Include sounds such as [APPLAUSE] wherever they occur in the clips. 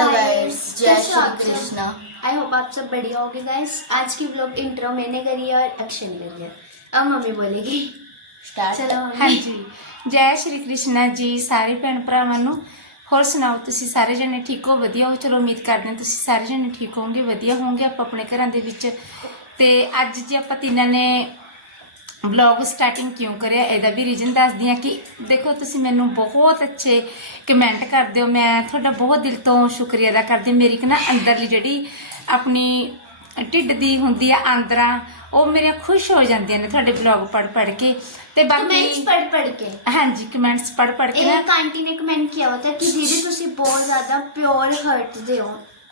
Hello guys जय कैसे हो श्री आप सब? कृष्णा आई होप आप सब बढ़िया होगे गाइस आज की व्लॉग इंट्रो मैंने करी है और अक्षय ने करी है अब मम्मी बोलेगी स्टार्ट चलो मम्मी ਹਾਂਜੀ ਜੈ ਸ਼੍ਰੀ ਕ੍ਰਿਸ਼ਨਾ ਜੀ ਸਾਰੇ ਭੈਣ ਭਰਾਵਾਂ ਨੂੰ ਹੋਰ ਸੁਣਾਓ ਤੁਸੀਂ ਸਾਰੇ ਜਣੇ ਠੀਕ ਹੋ ਵਧੀਆ ਹੋ ਚਲੋ ਉਮੀਦ ਕਰਦੇ ਹਾਂ ਤੁਸੀਂ ਸਾਰੇ ਜਣੇ ਠੀਕ ਹੋਵੋਗੇ ਵਧੀਆ ਹੋਵੋਗੇ ਆਪਾਂ ਆਪਣੇ ਘਰਾਂ ਦੇ ਵਿੱਚ ਤੇ ਅੱਜ ਜੇ ਆਪਾਂ ਤਿੰਨਾਂ ਨੇ ਵਲੌਗ ਸਟਾਰਟਿੰਗ ਕਿਉਂ ਕਰਿਆ ਇਹਦਾ ਵੀ ਰੀਜ਼ਨ ਦੱਸਦੀ ਹਾਂ ਕਿ ਦੇਖੋ ਤੁਸੀਂ ਮੈਨੂੰ ਬਹੁਤ ਅੱਛੇ ਕਮੈਂਟ ਕਰਦੇ ਹੋ ਮੈਂ ਤੁਹਾਡਾ ਬਹੁਤ ਦਿਲ ਤੋਂ ਸ਼ੁਕਰੀਆ ਅਦਾ ਕਰਦੀ ਹਾਂ ਮੇਰੀ ਕਿ ਨਾ ਅੰਦਰਲੀ ਜਿਹੜੀ ਆਪਣੀ ਢਿੱਡ ਦੀ ਹੁੰਦੀ ਆ ਆਂਦਰਾਂ ਉਹ ਮੇਰੇ ਖੁਸ਼ ਹੋ ਜਾਂਦੀਆਂ ਨੇ ਤੁਹਾਡੇ ਵਲੌਗ ਪੜ ਪੜ ਕੇ ਤੇ कमेंट्स ਬਾਕੀ पढ़ पढ़ के ਹਾਂਜੀ ਕਮੈਂਟਸ ਪੜ ਪੜ ਕੇ ਨਾ एक आंटी ने कमेंट किया होता है कि दीदी ਤੁਸੀਂ ਬਹੁਤ ਜ਼ਿਆਦਾ ਪਿਓਰ ਹਰਟ ਦੇ ਹੋ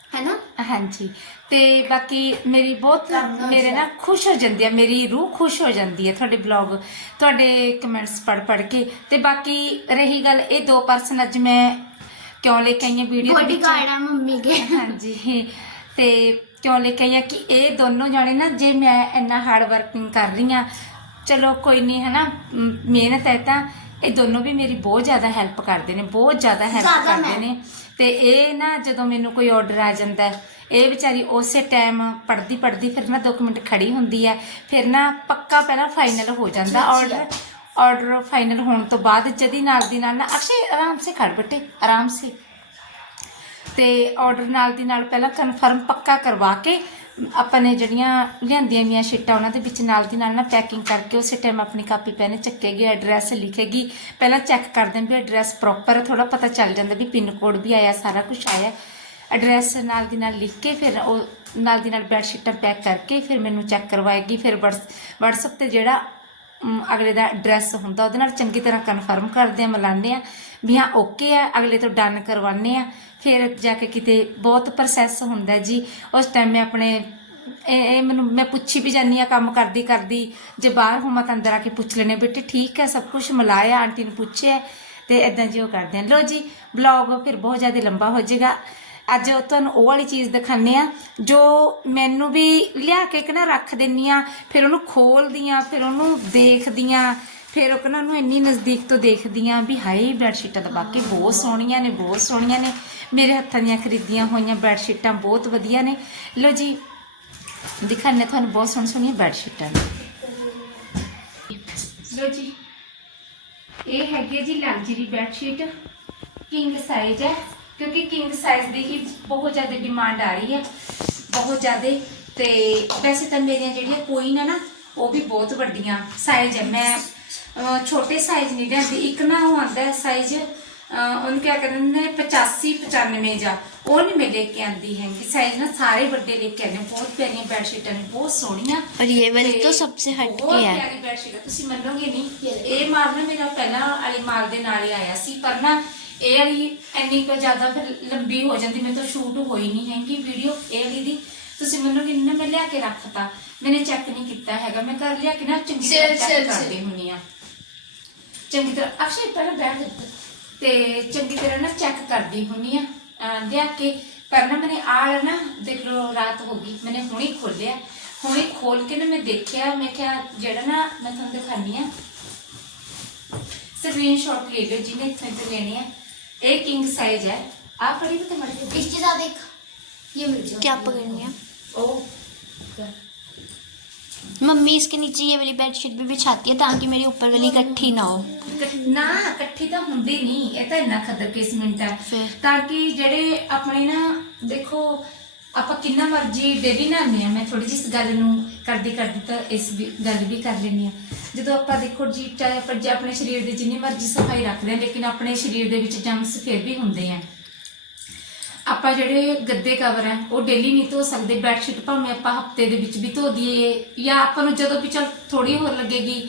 ਹੈ ਨਾ ਹਾਂਜੀ। ਤੇ ਬਾਕੀ ਮੇਰੀ ਬਹੁਤ ਮੇਰੇ ਨਾਲ ਖੁਸ਼ ਹੋ ਜਾਂਦੀ ਹੈ ਮੇਰੀ ਰੂਹ ਖੁਸ਼ ਹੋ ਜਾਂਦੀ ਹੈ ਤੁਹਾਡੇ ਬਲੌਗ ਤੁਹਾਡੇ ਕਮੈਂਟਸ ਪੜ ਪੜ ਕੇ। ਤੇ ਬਾਕੀ ਰਹੀ ਗੱਲ ਇਹ ਦੋ ਪਰਸਨ ਅੱਜ ਮੈਂ ਕਿਉਂ ਲੈ ਕੇ ਆਈ ਹਾਂ ਵੀਡੀਓ ਦੇ ਵਿੱਚ? ਗਾਰਡ ਹੈ ਮੰਮੀ ਕੇ। ਹਾਂਜੀ। ਤੇ ਕਿਉਂ ਲੈ ਕੇ ਆਈ ਹਾਂ ਕਿ ਇਹ ਦੋਨੋਂ ਜਾਣੇ ਨਾ ਜੇ ਮੈਂ ਇੰਨਾ ਹਾਰਡ ਵਰਕਿੰਗ ਕਰ ਰਹੀ ਹਾਂ ਚਲੋ ਕੋਈ ਨਹੀਂ ਹੈ ਨਾ ਮ, ਮਿਹਨਤ ਹੈ ਤਾਂ ਇਹ ਦੋਨੋਂ ਵੀ ਮੇਰੀ ਬਹੁਤ ਜ਼ਿਆਦਾ ਹੈਲਪ ਕਰਦੇ ਨੇ ਬਹੁਤ ਜ਼ਿਆਦਾ ਹੈਲਪ ਜ਼ਿਆਦਾ ਕਰਦੇ ਮੈਂ। ਨੇ। ਤੇ ਇਹ ਨਾ ਜਦੋਂ ਮੈਨੂੰ ਕੋਈ ਆਰਡਰ ਆ ਜਾਂਦਾ ਇਹ ਵਿਚਾਰੀ ਉਸੇ ਟਾਈਮ ਪੜਦੀ ਪੜਦੀ ਫਿਰ ਨਾ 2 ਮਿੰਟ ਖੜੀ ਹੁੰਦੀ ਹੈ ਫਿਰ ਨਾ ਪੱਕਾ ਪਹਿਲਾਂ ਫਾਈਨਲ ਹੋ ਜਾਂਦਾ ਆਰਡਰ ਆਰਡਰ ਫਾਈਨਲ ਹੋਣ ਤੋਂ ਬਾਅਦ ਜਦੀ ਨਾਲ ਦੀ ਨਾਲ ਨਾ ਅਕਸ਼ੇ ਆਰਾਮ ਸੇ ਖੜ ਬਟੇ ਆਰਾਮ ਸੇ। ਤੇ ਆਰਡਰ ਨਾਲ ਦੀ ਨਾਲ ਪਹਿਲਾਂ ਕਨਫਰਮ ਪੱਕਾ ਕਰਵਾ ਕੇ ਆਪਾਂ ਨੇ ਜਿਹੜੀਆਂ ਲਿਆਂਦੀਆਂ ਮੀਆਂ ਸ਼ੀਟਾਂ, ਉਹਨਾਂ ਦੇ ਵਿੱਚ ਨਾਲ ਦੀ ਨਾਲ ਨਾ ਪੈਕਿੰਗ ਕਰਕੇ ਉਸੇ ਟਾਈਮ ਆਪਣੀ ਕਾਪੀ ਪੈਨ ਚੱਕੇਗੀ ਐਡਰੈਸ ਲਿਖੇਗੀ। ਪਹਿਲਾਂ ਚੈੱਕ ਕਰਦੇ ਹਾਂ ਵੀ ਐਡਰੈਸ ਪ੍ਰੋਪਰ ਹੈ ਥੋੜਾ ਪਤਾ ਚੱਲ ਜਾਂਦਾ ਵੀ ਪਿੰਨ ਕੋਡ ਵੀ ਆਇਆ, ਸਾਰਾ ਕੁਝ ਆਇਆ। ਐਡਰੈਸ ਨਾਲ ਦੀ ਨਾਲ ਲਿਖ ਕੇ ਫਿਰ ਉਹ ਨਾਲ ਦੀ ਨਾਲ ਬੈੱਡ ਸ਼ੀਟਾਂ ਪੈਕ ਕਰਕੇ ਫਿਰ ਮੈਨੂੰ ਚੈੱਕ ਕਰਵਾਏਗੀ। ਫਿਰ WhatsApp ਤੇ ਜਿਹੜਾ ਅਗਲੇ ਦਾ ਐਡਰੈਸ ਹੁੰਦਾ, ਉਹਦੇ ਨਾਲ ਚੰਗੀ ਤਰ੍ਹਾਂ ਕਨਫਰਮ ਕਰਦੇ ਆ, ਮਿਲਾਉਂਦੇ ਆ ਵੀ ਹਾਂ ਓਕੇ ਆ, ਅਗਲੇ ਤੋਂ ਡਨ ਕਰਵਾਉਂਦੇ ਆ। ਫਿਰ ਜਾ ਕੇ ਕਿਤੇ ਬਹੁਤ ਪ੍ਰੋਸੈਸ ਹੁੰਦਾ ਜੀ। ਉਸ ਟਾਈਮ ਮੈਂ ਆਪਣੇ, ਇਹ ਇਹ ਮੈਨੂੰ, ਮੈਂ ਪੁੱਛੀ ਵੀ ਜਾਂਦੀ ਆ ਕੰਮ ਕਰਦੀ ਕਰਦੀ, ਜੇ ਬਾਹਰ ਹੋਵਾਂ ਤਾਂ ਅੰਦਰ ਆ ਕੇ ਪੁੱਛ ਲੈਣੇ ਬੇਟੇ ਠੀਕ ਹੈ, ਸਭ ਕੁਝ ਮਿਲਾਇਆ, ਆਂਟੀ ਨੂੰ ਪੁੱਛਿਆ, ਤੇ ਇਦਾਂ ਜੀ ਉਹ ਕਰਦੇ ਆ। ਲੋ ਜੀ ਬਲੌਗ ਫਿਰ ਬਹੁਤ ਜ਼ਿਆਦਾ ਲੰਬਾ ਹੋ ਜਾਏਗਾ। ਅੱਜ ਤੁਹਾਨੂੰ ਉਹ ਵਾਲੀ ਚੀਜ਼ ਦਿਖਾਣੇ ਆ ਜੋ ਮੈਨੂੰ ਵੀ ਲਿਆ ਕੇ ਕਿ ਨਾ ਰੱਖ ਦਿੰਨੀ ਆ ਫਿਰ ਉਹਨੂੰ ਖੋਲਦੀ ਆ ਫਿਰ ਉਹਨੂੰ ਦੇਖਦੀ ਆ ਫਿਰ ਉਹ ਕਹਿੰਦਾ ਉਹਨੂੰ ਇੰਨੀ ਨਜ਼ਦੀਕ ਤੋਂ ਦੇਖਦੀ ਆ ਵੀ ਹਾਏ ਬੈੱਡ ਸ਼ੀਟਾਂ ਤਾਂ ਬਾਕੀ ਬਹੁਤ ਸੋਹਣੀਆਂ ਨੇ, ਬਹੁਤ ਸੋਹਣੀਆਂ ਨੇ। ਮੇਰੇ ਹੱਥਾਂ ਦੀਆਂ ਖਰੀਦੀਆਂ ਹੋਈਆਂ ਬੈੱਡ ਸ਼ੀਟਾਂ ਬਹੁਤ ਵਧੀਆ ਨੇ। ਲੋ ਜੀ ਦਿਖਾਣੇ ਤੁਹਾਨੂੰ ਬਹੁਤ ਸੋਹਣੀ ਸੋਹਣੀਆਂ ਬੈੱਡ ਸ਼ੀਟਾਂ ਨੇ। ਲੋ ਜੀ, ਇਹ ਹੈਗੀ ਹੈ ਜੀ luxury bed sheet king size ਹੈ, ਕਿਉਂਕਿ ਕਿੰਗ ਸਾਈਜ਼ ਦੀ ਹੀ ਬਹੁਤ ਜ਼ਿਆਦਾ ਡਿਮਾਂਡ ਆ ਰਹੀ ਹੈ। ਬਹੁਤ ਜ਼ਿਆਦਾ, ਤੇ ਵੈਸੇ ਤਾਂ ਮੇਰੀਆਂ ਜਿਹੜੀਆਂ ਕੋਈ ਨਾ ਨਾ, ਉਹ ਵੀ ਬਹੁਤ ਵੱਡੀਆਂ ਸਾਈਜ਼ ਹੈ। ਮੈਂ ਛੋਟੇ ਸਾਈਜ਼ ਨਹੀਂ ਲੈਂਦੀ, ਇੱਕ ਨਾ ਉਹ ਆਂਦਾ ਸਾਈਜ਼ ਉਹਨੂੰ ਕਿਆ ਕਹਿੰਦੇ ਨੇ 85 95 ਜਾ ਉਹ ਨਹੀਂ ਮੈਂ ਲੈ ਕੇ ਆਂਦੀ ਹੈ ਕਿ ਸਾਈਜ਼ ਨਾ ਸਾਰੇ ਵੱਡੇ ਲੈ ਕੇ ਆਨੇ ਬਹੁਤ ਪਿਆਰੀਆਂ ਬੈੱਡ ਸ਼ੀਟਾਂ ਨੇ ਬਹੁਤ ਸੋਹਣੀਆਂ और ये वाली ਤੇ तो सबसे हट ਬਹੁਤ के है ਪਿਆਰੀ ਬੈਡਸ਼ੀਟ ਹੈ ਤੁਸੀਂ ਮੰਨੋਗੇ ਨਹੀਂ ਇਹ ਮਾਲ ਨਾ ਮੇਰਾ ਪਹਿਲਾਂ ਵਾਲੀ ਮਾਲ ਦੇ ਨਾਲ ਹੀ ਆਇਆ ਸੀ ਪਰ ਨਾ ਇਹ ਵਾਲੀ ਇੰਨੀ ਕੁ ਜ਼ਿਆਦਾ ਫਿਰ ਲੰਬੀ ਹੋ ਜਾਂਦੀ ਮੇਰੇ ਤੋਂ ਸ਼ੂਟ ਹੋਈ ਨਹੀਂ ਹੈਗੀ ਵੀਡੀਓ ਇਹ ਵਾਲੀ ਦੀ ਤੁਸੀਂ ਮੰਨੋਗੇ ਨਹੀਂ ਨਾ ਮੈਂ ਲਿਆ ਕੇ ਰੱਖਤਾ ਮੈਨੇ ਚੈੱਕ ਨਹੀਂ ਕੀਤਾ ਹੈਗਾ ਮੈਂ ਘਰ ਲਿਆ ਕੇ ਨਾ ਚੰਗੀ ਤਰ੍ਹਾਂ ਸਿਰ- ਚੈੱਕ ਸਿਰ- ਕਰਦੀ ਹੁੰਨੀ ਆ ਚੰਗੀ ਤਰ੍ਹਾਂ ਅਕਸ਼ੇ ਪਹਿਲਾਂ ਬੈਠ ਦਿੱਤਾ ਤੇ ਚੰਗੀ ਤਰ੍ਹਾਂ ਨਾ ਚੈੱਕ ਕਰਦੀ ਹੁੰਨੀ ਆ ਅਹ ਲਿਆ ਕੇ ਪਰ ਨਾ ਮੈਨੇ ਆਲ ਨਾ ਦੇਖ ਲਓ ਰਾਤ ਹੋ ਗਈ ਮੈਨੇ ਹੁਣੇ ਖੋਲਿਆ ਹੁਣੇ ਖੋਲ ਕੇ ਨਾ ਮੈਂ ਦੇਖਿਆ ਮੈਂ ਕਿਹਾ ਜਿਹੜਾ ਨਾ ਮੈਂ ਤੁਹਾਨੂੰ ਦਿਖਾਨੀ ਆ ਸਕਰੀਨਸ਼ਾਟ ਲੈ ਲਓ ਜਿਹਨੇ ਇੱਥੇ ਤੇ ਲੈਣੀ ਆ ਇਹ ਕਿੰਗ ਸਾਈਜ਼ ਹੈ ਆ ਫੜੀ ਤੇ ਮੜ ਕੇ इसके साथ एक ये मिल जाए क्या पकड़नी है ਉਹ मम्मी इसके नीचे ये वाली बेडशीट भी बिछाती है ताकि मेरी ऊपर वाली इकट्ठी ना हो ਇਕੱਠ- ਨਾ ਇਕੱਠੀ ਤਾਂ ਹੁੰਦੀ ਨਹੀਂ ਇਹ ਤਾਂ ਇੰਨਾ ਖੱਦਰ ਕਿਸਮਿੰਟ ਹੈ ਫਿਰ? ਤਾਂ ਕਿ ਜਿਹੜੇ ਆਪਣੇ ਨਾ ਦੇਖੋ ਆਪਾਂ ਕਿੰਨਾ ਮਰਜੀ ਡੇਲੀ ਨਹਾਉਂਦੇ ਆ ਮੈਂ ਥੋੜੀ ਜਿਹੀ ਇਸ ਗੱਲ ਨੂੰ ਕਰਦੀ ਕਰਦੀ ਤਾਂ ਇਸ ਵੀ ਗੱਲ ਵੀ ਕਰ ਲੈਂਦੀ ਆ ਜਦੋਂ ਆਪਾਂ ਦੇਖੋ ਜੀ ਚਾਹੇ ਆਪਾਂ ਜੇ ਆਪਣੇ ਸਰੀਰ ਦੀ ਜਿੰਨੀ ਮਰਜੀ ਸਫਾਈ ਰੱਖਦੇ ਆ ਲੇਕਿਨ ਆਪਣੇ ਸਰੀਰ ਦੇ ਵਿੱਚ ਜਮਸ ਫਿਰ ਵੀ ਹੁੰਦੇ ਆ ਆਪਾਂ ਜਿਹੜੇ ਗੱਦੇ ਕਵਰ ਹੈ ਉਹ ਡੇਲੀ ਨਹੀਂ ਧੋ ਸਕਦੇ ਬੈੱਡਸ਼ੀਟ ਭਾਵੇਂ ਆਪਾਂ ਹਫ਼ਤੇ ਦੇ ਵਿੱਚ ਵੀ ਧੋ ਦਈਏ ਜਾਂ ਆਪਾਂ ਨੂੰ ਜਦੋਂ ਵੀ ਚਲ ਥੋੜੀ ਹੋਰ ਲੱਗੇਗੀ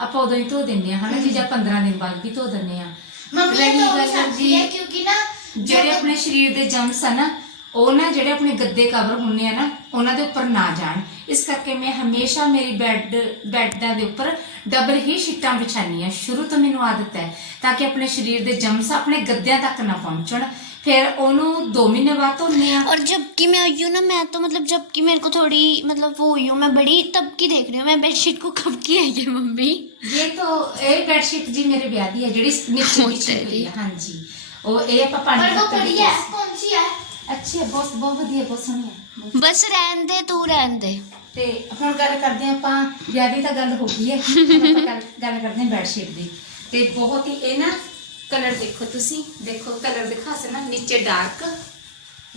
ਆਪਾਂ ਉਦੋਂ ਹੀ ਧੋ ਦਿੰਦੇ ਆ ਹਨਾ ਜੀ ਜਾਂ 15 ਦਿਨ ਬਾਅਦ ਵੀ ਧੋ ਦਿੰਦੇ ਆ ਮੰਮੀ ਇਹ ਰਹੀ ਤਾਂ ਹੋ ਗੱਲ ਸਕਦੀ ਹੈ ਜੀ- ਕਿਉਂਕਿ ਨਾ ਜਿਹੜੇ ਆਪਣੇ ਸਰੀਰ ਦੇ ਜੰਮਸ ਆ ਨਾ ਉਹ ਨਾ ਜਿਹੜੇ ਆਪਣੇ ਗੱਦੇ ਕਵਰ ਹੁੰਨੇ ਆ ਨਾ ਉਹਨਾਂ ਦੇ ਉੱਪਰ ਨਾ ਜਾਣ। ਇਸ ਕਰਕੇ ਮੈਂ ਹਮੇਸ਼ਾ ਮੇਰੀ ਬੈੱਡ ਬੈੱਡਾਂ ਦੇ ਉੱਪਰ ਡਬਲ ਹੀ ਸ਼ੀਟਾਂ ਵਿਛਾਨੀ ਆ ਸ਼ੁਰੂ ਤੋਂ ਮੈਨੂੰ ਆਦਤ ਹੈ ਤਾਂ ਕਿ ਆਪਣੇ ਸਰੀਰ ਦੇ ਜੰਮਸ ਆਪਣੇ ਗੱਦਿਆਂ ਤੱਕ ਨਾ ਪਹੁੰਚਣ। ਫਿਰ ਉਹਨੂੰ 2 ਮਹੀਨੇ ਬਾਅਦ ਧੋਨੇ ਆ और जबकि मैं आई हूँ ना मैं तो मतलब जबकि मेरे को थोड़ी मतलब वो हुई हूँ मैं बड़ी तब की देख रही हूँ मैं बेडशीट को कब की है ये मम्मी ਇਹ ਤਾਂ ਇਹ ਬੈੱਡ ਸ਼ੀਟ ਜੀ ਮੇਰੇ ਵਿਆਹ ਦੀ ਹੈ ਜਿਹੜੀ ਨੀਚੇ ਉਹ ਵਿਛੀ ਹੋਈ ਤੇਰੀ। ਹੈ ਹਾਂਜੀ ਉਹ ਇਹ ਆਪਾਂ ਪਾਣੀ पर वो ਪੱਤਰ ਦੀ पड़ी है ਕੋਸ- कौन सी है ਅੱਛੀ ਹੈ ਬਹੁਤ ਬਹੁਤ ਵਧੀਆ ਬਹੁਤ ਸੋਹਣੀ ਹੈ ਬਹੁਤ- ਬਸ ਰਹਿਣ ਦੇ ਤੂੰ ਰਹਿਣ ਦੇ ਤੇ ਹੁਣ ਗੱਲ ਕਰਦੇ ਹਾਂ ਆਪਾਂ ਵਿਆਹ ਦੀ ਤਾਂ ਗੱਲ ਹੋ ਗਈ ਹੈ ਹੁਣ ਆਪਾਂ ਗੱਲ ਗੱਲ ਕਰਦੇ ਹਾਂ ਬੈੱਡ ਸ਼ੀਟ ਦੀ ਤੇ ਬਹੁਤ ਹੀ ਇਹ ਨਾ ਕਲਰ ਦੇਖੋ ਤੁਸੀਂ ਦੇਖੋ ਕਲਰ ਦਿਖਾ ਸੇ ਨਾ ਨੀਚੇ ਡਾਰਕ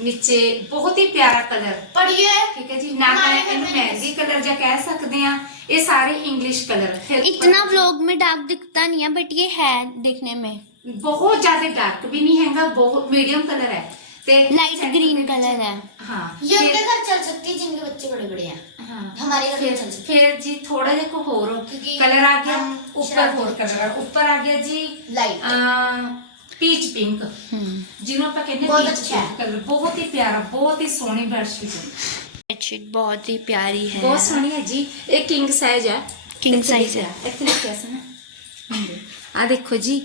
ਨੀਚੇ ਬਹੁਤ ਹੀ ਪਿਆਰਾ ਕਲਰ पढ़िए ਠੀਕ ਹੈ ਜੀ ਨਾ ਤਾਂ ਇਹਨੂੰ ਮਹਿੰਦੀ ਕਲਰ ਜਾਂ ਕਹਿ ਸਕਦੇ ਆ ਇਹ ਸਾਰੇ ਇੰਗਲਿਸ਼ ਕਲਰ ਫਿਰ इतना व्लॉग में डार्क दिखता नहीं है बट ये है देखने में ਬਹੁਤ ਜ਼ਿਆਦਾ ਡਾਰਕ ਵੀ ਨਹੀਂ ਹੈਗਾ ਬਹੁਤ ਮੀਡੀਅਮ ਕਲਰ ਹੈ ਤੇ लाइट ग्रीन कलर है ਹਾਂ ये ਫਿਰ- उनके घर चल सकती है जिनके बच्चे बड़े बड़े हैं ਹਾਂ हमारे घर ਫਿਰ नहीं चल सकती ਫਿਰ ਜੀ ਥੋੜਾ ਜਿਹਾ ਕੋ ਹੋਰ ਕਿਉਂਕਿ ਕਲਰ ਆ ਗਿਆ ਹਮ ਉੱਪਰ ਸ਼ਰਾਰਤੀ ਹੋਰ ਕਲਰ ਉੱਪਰ ਆ ਗਿਆ ਜੀ लाइट ਪੀਚ ਪਿੰਕ हम्म ਜਿਹਨੂੰ ਆਪਾਂ ਕਹਿੰਦੇ ਬਹੁਤ ਪੀਚ ਅੱਛਾ ਹੈ। ਕਲਰ ਬਹੁਤ ਹੀ ਪਿਆਰਾ ਬਹੁਤ ਹੀ ਸੋਹਣੀ ਬੈਡਸ਼ੀਟ ਹੈ बेडशीट बहुत ही प्यारी है ਬਹੁਤ ਸੋਹਣੀ ਹੈ ਜੀ ਇਹ ਕਿੰਗ ਸਾਈਜ਼ ਹੈ King ਇੱਥੇ size ਲਿਖਿਆ, ਹੈ। ਇੱਥੇ ਲਿਖਿਆ ਸੀ ਨਾ ਆ ਦੇਖੋ ਜੀ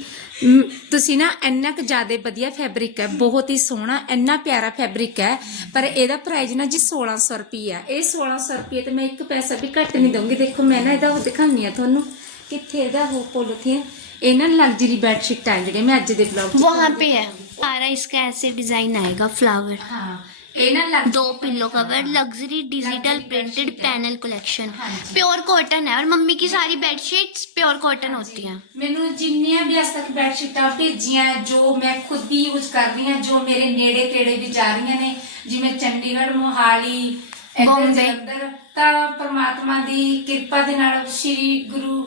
ਮ, ਤੁਸੀਂ ਨਾ ਇੰਨਾ ਕੁ ਜ਼ਿਆਦਾ ਵਧੀਆ ਫੈਬਰਿਕ ਹੈ ਬਹੁਤ ਹੀ ਸੋਹਣਾ ਇੰਨਾ ਪਿਆਰਾ ਫੈਬਰਿਕ ਹੈ ਪਰ ਇਹਦਾ ਪ੍ਰਾਈਸ ਨਾ ਜੀ 1600 ਰੁਪਈਆ ਇਹ 1600 ਰੁਪਏ ਤੇ ਮੈਂ ਇੱਕ ਪੈਸਾ ਵੀ ਘੱਟ ਨਹੀਂ ਦਊਂਗੀ ਦੇਖੋ ਮੈਂ ਨਾ ਇਹਦਾ ਉਹ ਦਿਖਾਉਂਦੀ ਆ ਤੁਹਾਨੂੰ ਕਿੱਥੇ ਇਹਦਾ ਉਹ ਪੋਲੀਥੀਨ ਇਹ ਨਾ ਲਗਜ਼ਰੀ ਬੈਡਸ਼ੀਟ ਆ ਜਿਹੜੇ ਮੈਂ ਅੱਜ ਦੇ ਬਲੌਗ वहाँ पे है सारा इसका ऐसे डिजाइन आएगा फ्लावर ਹਾਂ ਇਹ ਨਾ ਲੱਗ दो pillow cover luxury digital Luxury printed bedsheet है। पैनल कलेक्शन हाँ जी। प्योर कॉटन है और मम्मी की सारी बेडशीट्स प्योर कॉटन होती हैं ਮੈਨੂੰ ਜਿੰਨੀਆਂ ਵੀ ਅੱਜ ਤੱਕ ਬੈਡਸ਼ੀਟਾਂ ਭੇਜੀਆਂ ਜੋ ਮੈਂ ਖੁਦ ਵੀ ਯੂਜ਼ ਕਰਦੀ ਹਾਂ ਜੋ ਮੇਰੇ ਨੇੜੇ ਤੇੜੇ ਵੀ ਜਾ ਰਹੀਆਂ ਨੇ ਜਿਵੇਂ ਚੰਡੀਗੜ੍ਹ ਮੋਹਾਲੀ ਇੱਧਰ ਬੰਬੇ। ਜਲੰਧਰ ਤਾਂ ਪ੍ਰਮਾਤਮਾ ਦੀ ਕਿਰਪਾ ਦੇ ਨਾਲ ਸ੍ਰੀ ਗੁਰੂ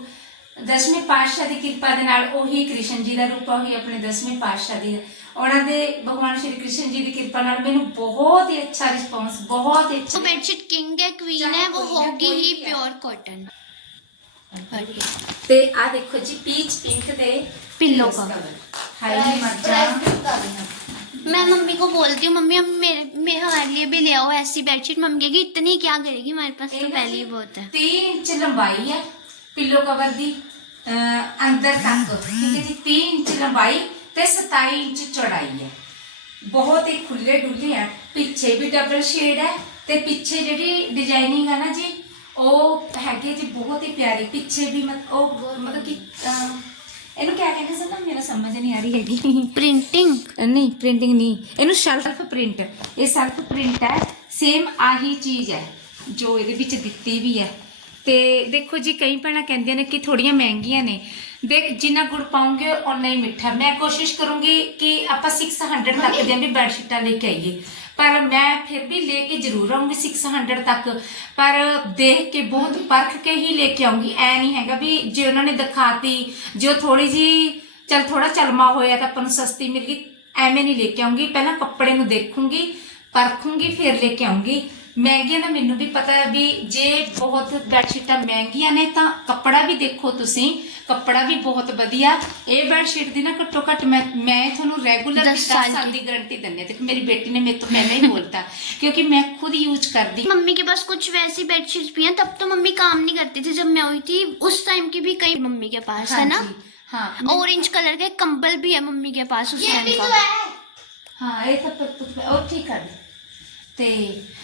ਦਸਵੇਂ ਪਾਤਸ਼ਾਹ ਦੀ ਕਿਰਪਾ ਦੇ ਨਾਲ ਉਹੀ ਕ੍ਰਿਸ਼ਨ ਜੀ ਦਾ ਰੂਪ ਉਹੀ ਆਪਣੇ ਦਸਵੇਂ ਪਾਤਸ਼ਾਹ ਦੀ ਉਹਨਾਂ ਦੇ ਭਗਵਾਨ ਸ਼੍ਰੀ ਕ੍ਰਿਸ਼ਨ ਜੀ ਦੀ ਕਿਰਪਾ ਨਾਲ ਮੈਨੂੰ ਬਹੁਤ ਹੀ ਅੱਛਾ ਰਿਸਪੌਂਸ ਬਹੁਤ ਹੀ वो ਅੱਛਾ बेडशीट किंग है क्वीन चाहे है वो कोई है, होगी कोई ही भी है। प्योर कॉटन ਤੇ ਆ ਦੇਖੋ ਜੀ ਪੀਚ ਪਿੰਕ ਦੇ Pillow pillows cover। cover। High ਮੱਜਾ price भी बता देना मैं मम्मी को बोलती हूँ मम्मी हम मेरे मेरे हमारे लिए भी ले आओ ऐसी बेडशीट मम्मी कहेगी इतनी क्या करेगी हमारे पास तो पहले ही बहुत है 3 ਇੰਚ ਲੰਬਾਈ ਹੈ ਪਿੱਲੋ ਕਵਰ ਦੀ ਅਹ ਅੰਦਰ ਤੱਕ ਠੀਕ ਹੈ ਜੀ 3 ਇੰਚ ਲੰਬਾਈ ਤੇ 27 ਇੰਚ ਚੌੜਾਈ ਹੈ। ਬਹੁਤ ਹੀ ਖੁੱਲੇ ਡੁੱਲੇ ਆ। ਪਿੱਛੇ ਵੀ ਡਬਲ ਸ਼ੇਡ ਹੈ ਤੇ ਪਿੱਛੇ ਜਿਹੜੀ ਡਿਜ਼ਾਈਨਿੰਗ ਆ ਨਾ ਜੀ ਉਹ ਹੈਗੀ ਜੀ ਬਹੁਤ ਹੀ ਪਿਆਰੀ। ਪਿੱਛੇ ਵੀ ਮਤ ਉਹ ਮਤਲਬ ਕਿ ਇਹਨੂੰ ਕਿਆ ਕਹਿੰਦੇ ਸਰ ਨਾ ਮੇਰਾ ਸਮਝ ਨਹੀਂ ਆ ਰਹੀ ਹੈਗੀ। ਪ੍ਰਿੰਟਿੰਗ ਨਹੀਂ ਪ੍ਰਿੰਟਿੰਗ ਨਹੀਂ। ਇਹਨੂੰ ਸ਼ੈਲਫ ਪ੍ਰਿੰਟ ਇਹ ਸ਼ੈਲਫ ਪ੍ਰਿੰਟ ਹੈ। ਸੇਮ ਆਹੀ ਚੀਜ਼ ਹੈ ਜੋ ਇਹਦੇ ਵਿੱਚ ਦਿੱਤੀ ਵੀ ਹੈ। ਤੇ ਦੇਖੋ ਜੀ, ਕਈ ਭੈਣਾਂ ਕਹਿੰਦੀਆਂ ਨੇ ਕਿ ਥੋੜੀਆਂ ਮਹਿੰਗੀਆਂ ਨੇ। ਦੇਖ, ਜਿੰਨਾ ਗੁੜ ਪਾਉਂਗੇ, ਓਨਾ ਹੀ ਮਿੱਠਾ। ਮੈਂ ਕੋਸ਼ਿਸ਼ ਕਰੂੰਗੀ ਕਿ ਆਪਾਂ 600 ਤੱਕ ਦੀਆਂ ਵੀ ਬੈੱਡ ਸ਼ੀਟਾਂ ਲੈ ਕੇ ਆਈਏ। ਪਰ ਮੈਂ ਫਿਰ ਵੀ ਲੈ ਕੇ ਜ਼ਰੂਰ ਆਉਂਗੀ 600 ਤੱਕ। ਪਰ ਦੇਖ ਕੇ ਬਹੁਤ ਪਰਖ ਕੇ ਹੀ ਲੈ ਕੇ ਆਉਂਗੀ ਐ ਨਹੀਂ ਹੈਗਾ ਵੀ ਜੇ ਉਹਨਾਂ ਨੇ ਦਿਖਾਤੀ, ਜੋ ਥੋੜੀ ਜੀ ਚਲ ਥੋੜਾ ਚਲਮਾ ਹੋਇਆ ਤਾਂ ਆਪਾਂ ਨੂੰ ਸਸਤੀ ਮਿਲ ਗਈ। ਐਵੇਂ ਨਹੀਂ ਲੈ ਕੇ ਆਉਂਗੀ ਪਹਿਲਾਂ ਕੱਪੜੇ ਨੂੰ ਦੇਖੂੰਗੀ, ਪਰਖੂੰਗੀ, ਫਿਰ ਲੈ ਕੇ ਆਉਂਗੀ ਮਹਿੰਗੀਆਂ ਦਾ ਮੈਨੂੰ ਵੀ ਪਤਾ ਹੈ ਵੀ ਜੇ ਬਹੁਤ ਬੈਡਸ਼ੀਟਾਂ ਮਹਿੰਗੀਆਂ ਨੇ ਤਾਂ ਕੱਪੜਾ ਵੀ ਦੇਖੋ ਤੁਸੀਂ ਕੱਪੜਾ ਵੀ ਬਹੁਤ ਵਧੀਆ ਇਹ ਬੈਡਸ਼ੀਟ ਦੀ ਨਾ ਘੱਟੋ ਘੱਟ ਮੈਂ ਮੈਂ ਤੁਹਾਨੂੰ ਰੈਗੂਲਰ ਦਸ 10 ਸਾਲ ਸਾਲ ਦੀ ਗਾਰੰਟੀ ਦਿੰਦੀ ਹਾਂ ਦੇਖੋ ਮੇਰੀ ਬੇਟੀ ਨੇ ਮੇਰੇ ਤੋਂ ਪਹਿਲਾਂ ਹੀ ਬੋਲਤਾ ਕਿਉਂਕਿ ਮੈਂ ਖੁਦ ਯੂਜ਼ ਕਰਦੀ मम्मी के पास कुछ वैसी बेडशीट्स भी हैं तब तो मम्मी काम नहीं करती थी जब मैं हुई थी उस टाइम की भी कई मम्मी के पास है ना ਹਾਂਜੀ, ਹਾਂ ऑरेंज कलर का एक कंबल भी है मम्मी के पास उस ये टाइम भी तो का है ਹਾਂ ਇਹ ਤਾਂ ਪਰ ਤੁ- ਉਹ ਠੀਕ ਕਰ ਤੇ ਅਹ,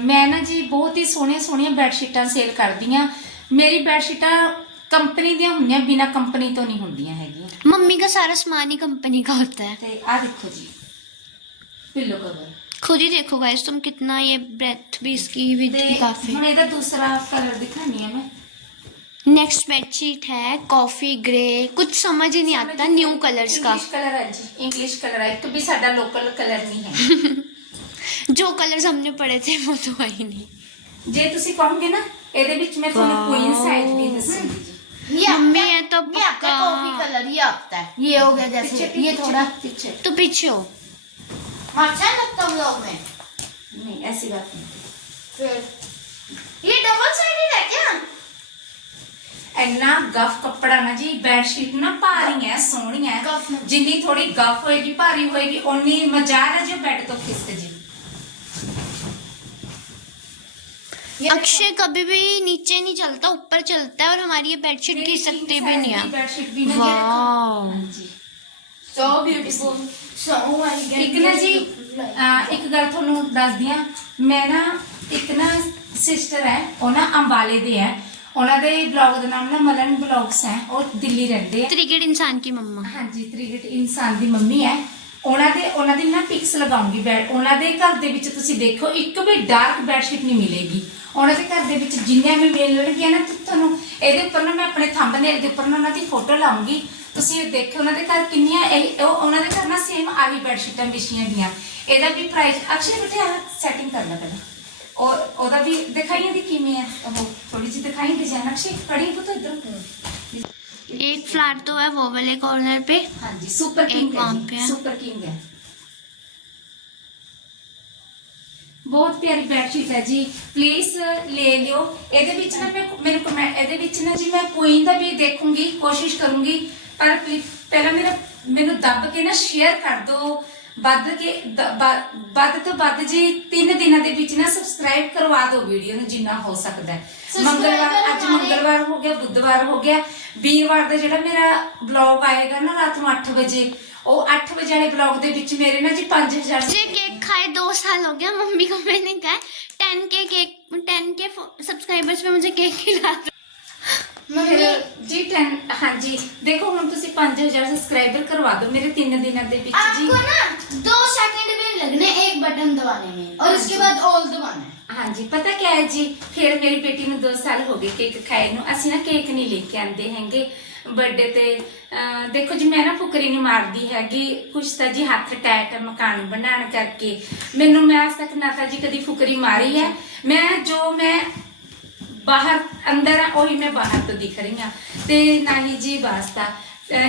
ਮੈਂ ਨਾ ਜੀ ਬਹੁਤ ਹੀ ਸੋਹਣੀਆਂ ਸੋਹਣੀਆਂ ਬੈੱਡਸ਼ੀਟਾਂ ਸੇਲ ਕਰਦੀ ਆ ਮੇਰੀ ਬੈੱਡਸ਼ੀਟਾਂ ਕੰਪਨੀ ਦੀਆਂ ਹੁੰਦੀਆਂ ਬਿਨਾ ਕੰਪਨੀ ਤੋਂ ਨਹੀਂ ਹੁੰਦੀਆਂ ਹੈਗੀਆਂ मम्मी का सारा सामान ही कंपनी का होता है ਤੇ ਆਹ ਦੇਖੋ ਜੀ ਪਿੱਲੋ ਕਵਰ खुद ही देखो गाइस तुम कितना ये ब्रेथ भी इसकी भी ਤੇ काफी ਹੁਣ ਇਹਦਾ ਦੂਸਰਾ ਕਲਰ ਦਿਖਾਣੀ ਆ ਮੈਂ नेक्स्ट बेडशीट है कॉफी ग्रे कुछ समझ ही नहीं आता न्यू कलर्स का ਇੰਗਲਿਸ਼ ਕਲਰ ਹੈ ਜੀ ਇੰਗਲਿਸ਼ ਕਲਰ ਹੈ ਇੱਕ ਵੀ ਸਾਡਾ ਲੋਕਲ ਕਲਰ ਨਹੀਂ ਹੈ [LAUGHS] जो कलर्स हमने पढ़े थे वो तो है ही नहीं ਜੇ ਤੁਸੀਂ ਕਹੋਗੇ ਨਾ ਇਹਦੇ ਵਿੱਚ ਮੈਂ ਤੁਹਾਨੂੰ Wow. ਕੁਈਨ ਸਾਈਜ਼ ਵੀ ਦੱਸੂਗੀ ਜੀ ये मम्मी आपका- है तो ये आपका पक्का। कॉफी कलर ये आपका है ये हो गया जैसे पीछे ये पीछे- थोड़ा पीछे तो पीछे हो अच्छा लगता व्लॉग में ਨਹੀਂ ਐਸੀ ਬਾਤ ਨਹੀਂ फिर ये डबल साइडेड है क्या ਇੰਨਾ ਗਫ ਕੱਪੜਾ ਨਾ ਜੀ ਬੈੱਡ ਸ਼ੀਟ ਨਾ ਭਾਰੀ ਹੈ ਸੋਹਣੀ ਹੈ ਗਫ ਨਾ- ਜਿੰਨੀ ਥੋੜੀ ਗਫ ਹੋਏਗੀ ਭਾਰੀ ਹੋਏਗੀ ਓਨੀ ਮਜ਼ਾਕ ਹੈ ਜੋ ਬੈੱਡ ਤੋਂ ਖਿਸਕ ਜੀ अक्षय कभी भी नीचे नहीं चलता ऊपर चलता है और हमारी ये बेडशीट घिस सकते भी नहीं है ਬੈੱਡ ਸ਼ੀਟ ਵੀ ਨਾ वाओ ਹਾਂਜੀ so beautiful so elegant ਇੱਕ ਨਾ ਜੀ ਅਹ ਇੱਕ ਗੱਲ ਤੁਹਾਨੂੰ ਦੱਸਦੀ ਆ ਮੈਂ ਨਾ ਇੱਕ ਨਾ ਸਿਸਟਰ ਹੈ ਉਹ ਨਾ ਅੰਬਾਲੇ ਦੇ ਹੈ ਉਹਨਾਂ ਦੇ ਬਲੌਗ ਦਾ ਨਾਮ ਨਾ ਮਲਨ ਬਲੌਗਸ ਹੈ ਉਹ ਦਿੱਲੀ ਰਹਿੰਦੇ ਆ क्रिकेट इंसान की मम्मा ਹਾਂਜੀ ਤ੍ਰਿਗਟ ਇਨਸਾਨ ਦੀ ਮੰਮੀ ਹੈ ਉਹਨਾਂ ਦੇ ਉਹਨਾਂ ਦੀ ਨਾ ਪਿਕਸ ਲਗਾਉਂਗੀ ਬੈਡ ਉਹਨਾਂ ਦੇ ਘਰ ਦੇ ਵਿੱਚ ਤੁਸੀਂ ਦੇਖੋ ਇੱਕ ਵੀ ਡਾਰਕ ਬੈਡਸ਼ੀਟ ਨਹੀਂ ਮਿਲੇਗੀ ਉਹਨਾਂ ਦੇ ਘਰ ਦੇ ਵਿੱਚ ਜਿੰਨੀਆਂ ਵੀ ਮਿਲਣਗੀਆਂ ਨਾ ਤੇ ਤੁਹਾਨੂੰ ਇਹਦੇ ਉੱਪਰ ਨਾ ਮੈਂ ਆਪਣੇ ਥੰਬਨੇਲ ਦੇ ਉੱਪਰ ਨਾ ਉਹਨਾਂ ਦੀ ਫੋਟੋ ਲਾਉਂਗੀ ਤੁਸੀਂ ਇਹ ਦੇਖੋ ਉਹਨਾਂ ਦੇ ਘਰ ਕਿੰਨੀਆਂ ਇਹ ਉਹ ਉਹਨਾਂ ਦੇ ਘਰ ਨਾ ਸੇਮ ਆਹੀ ਬੈਡਸ਼ੀਟਾਂ ਵਿਛੀਆਂ ਦੀਆਂ ਇਹਦਾ ਵੀ ਪ੍ਰਾਈਸ ਅਕਸ਼ੇ ਬੇਟੇ ਆ ਸੈਟਿੰਗ ਕਰ ਲੈ ਪਹਿਲਾਂ ਔਰ ਉਹਦਾ ਵੀ ਦਿਖਾਈਆਂ ਦੀ ਕਿਵੇਂ ਹੈ ਉਹ ਥੋੜੀ ਜਿਹੀ ਦਿਖਾਈ ਡਿਜ਼ਾਈਨ ਅਕਸ਼ੇ ਕੜੀ ਪੁੱਤ ਇਧਰ एक फ्लैट तो है वो वाले कॉर्नर पे ਹਾਂਜੀ ਸੁਪਰ ਕਿੰਗ ਇੱਕ ਵਹਾਂ पे ਹੈ ਹੈ। ਬਹੁਤ ਪਿਆਰੀ ਬੈਡਸ਼ੀਟ ਹੈ ਜੀ। ਪਲੀਜ਼ ਲੈ ਲਿਓ। ਇਹਦੇ ਵਿੱਚ ਨਾ ਮੈਂ ਮੇਰੇ ਕਮੈਂਟ ਇਹਦੇ ਵਿੱਚ ਨਾ ਜੀ ਮੈਂ ਕੁਈਨ ਦਾ ਵੀ ਦੇਖੂੰਗੀ ਕੋਸ਼ਿਸ਼ ਕਰੂੰਗੀ। ਪਰ ਪਹਿਲਾਂ ਮੇਰਾ ਮੈਨੂੰ ਦੱਬ ਕੇ ਨਾ ਸ਼ੇਅਰ ਕਰ ਦਿਓ। ਵੱਧ ਕੇ ਵੱਧ ਤੋਂ ਵੱਧ ਜੀ 3 ਦਿਨਾਂ ਦੇ ਵਿੱਚ ਨਾ ਸਬਸਕ੍ਰਾਈਬ ਕਰਵਾ ਦਿਓ ਵੀਡੀਓ ਨੂੰ ਜਿੰਨਾ ਹੋ ਸਕਦਾ ਹੈ। ਮੰਗਲਵਾਰ ਅੱਜ ਮੰਗਲਵਾਰ ਹੋ ਗਿਆ ਬੁੱਧਵਾਰ ਹੋ ਗਿਆ। ਵੀਰਵਾਰ ਦਾ ਜਿਹੜਾ ਮੇਰਾ ਬਲੌਗ ਆਏਗਾ ਨਾ ਰਾਤ ਨੂੰ 8 ਵਜੇ ਉਹ 8 ਵਜੇ ਵਾਲੇ ਬਲੌਗ ਦੇ ਵਿੱਚ ਮੇਰੇ ਨਾ ਜੀ 5000 मुझे केक खाए दो साल हो गया मम्मी को मैंने कहा टेन के केक टेन के सब्सक्राइबर्स पे मुझे केक खिला दो ਫਿਰ ਜੀ 10 ਹਾਂਜੀ ਦੇਖੋ ਹੁਣ ਤੁਸੀਂ 5000 ਸਬਸਕ੍ਰਾਈਬਰ ਕਰਵਾ ਦਿਓ ਮੇਰੇ 3 ਦਿਨਾਂ ਦੇ ਵਿੱਚ ਜੀ आपको ना दो सेकंड में लगने एक बटन दबाने में और उसके बाद ऑल दबाना है ਹਾਂਜੀ ਪਤਾ ਕੀ ਹੈ ਜੀ ਫਿਰ ਮੇਰੀ ਬੇਟੀ ਨੂੰ 2 ਸਾਲ ਹੋ ਗਏ ਕੇਕ ਖਾਏ ਨੂੰ ਅਸੀਂ ਨਾ ਕੇਕ ਨਹੀਂ ਲੈ ਕੇ ਆਂਦੇ ਹੈਗੇ ਬਰਥਡੇ ਤੇ ਅਹ, ਦੇਖੋ ਜੀ, ਮੈਂ ਨਾ ਫੁਕਰੀ ਨਹੀਂ ਮਾਰਦੀ ਹੈਗੀ। ਕੁਛ ਤਾਂ ਜੀ ਹੱਥ ਟੈਟ ਮਕਾਨ ਬਣਾਉਣ ਕਰਕੇ। ਮੈਨੂੰ ਮੈਂ ਤੱਕ ਨਾ ਤਾਂ ਜੀ ਕਦੀ ਫੁਕਰੀ ਮਾਰੀ ਹੈ। ਮੈਂ ਜੋ ਮੈਂ ਬਾਹਰ, ਅੰਦਰ ਆ, ਉਹੀ ਮੈਂ ਬਾਹਰ ਤੋਂ ਦਿਖ ਰਹੀ ਹਾਂ। ਤੇ ਨਾ ਹੀ ਜੀ ਵਾਸਤਾ।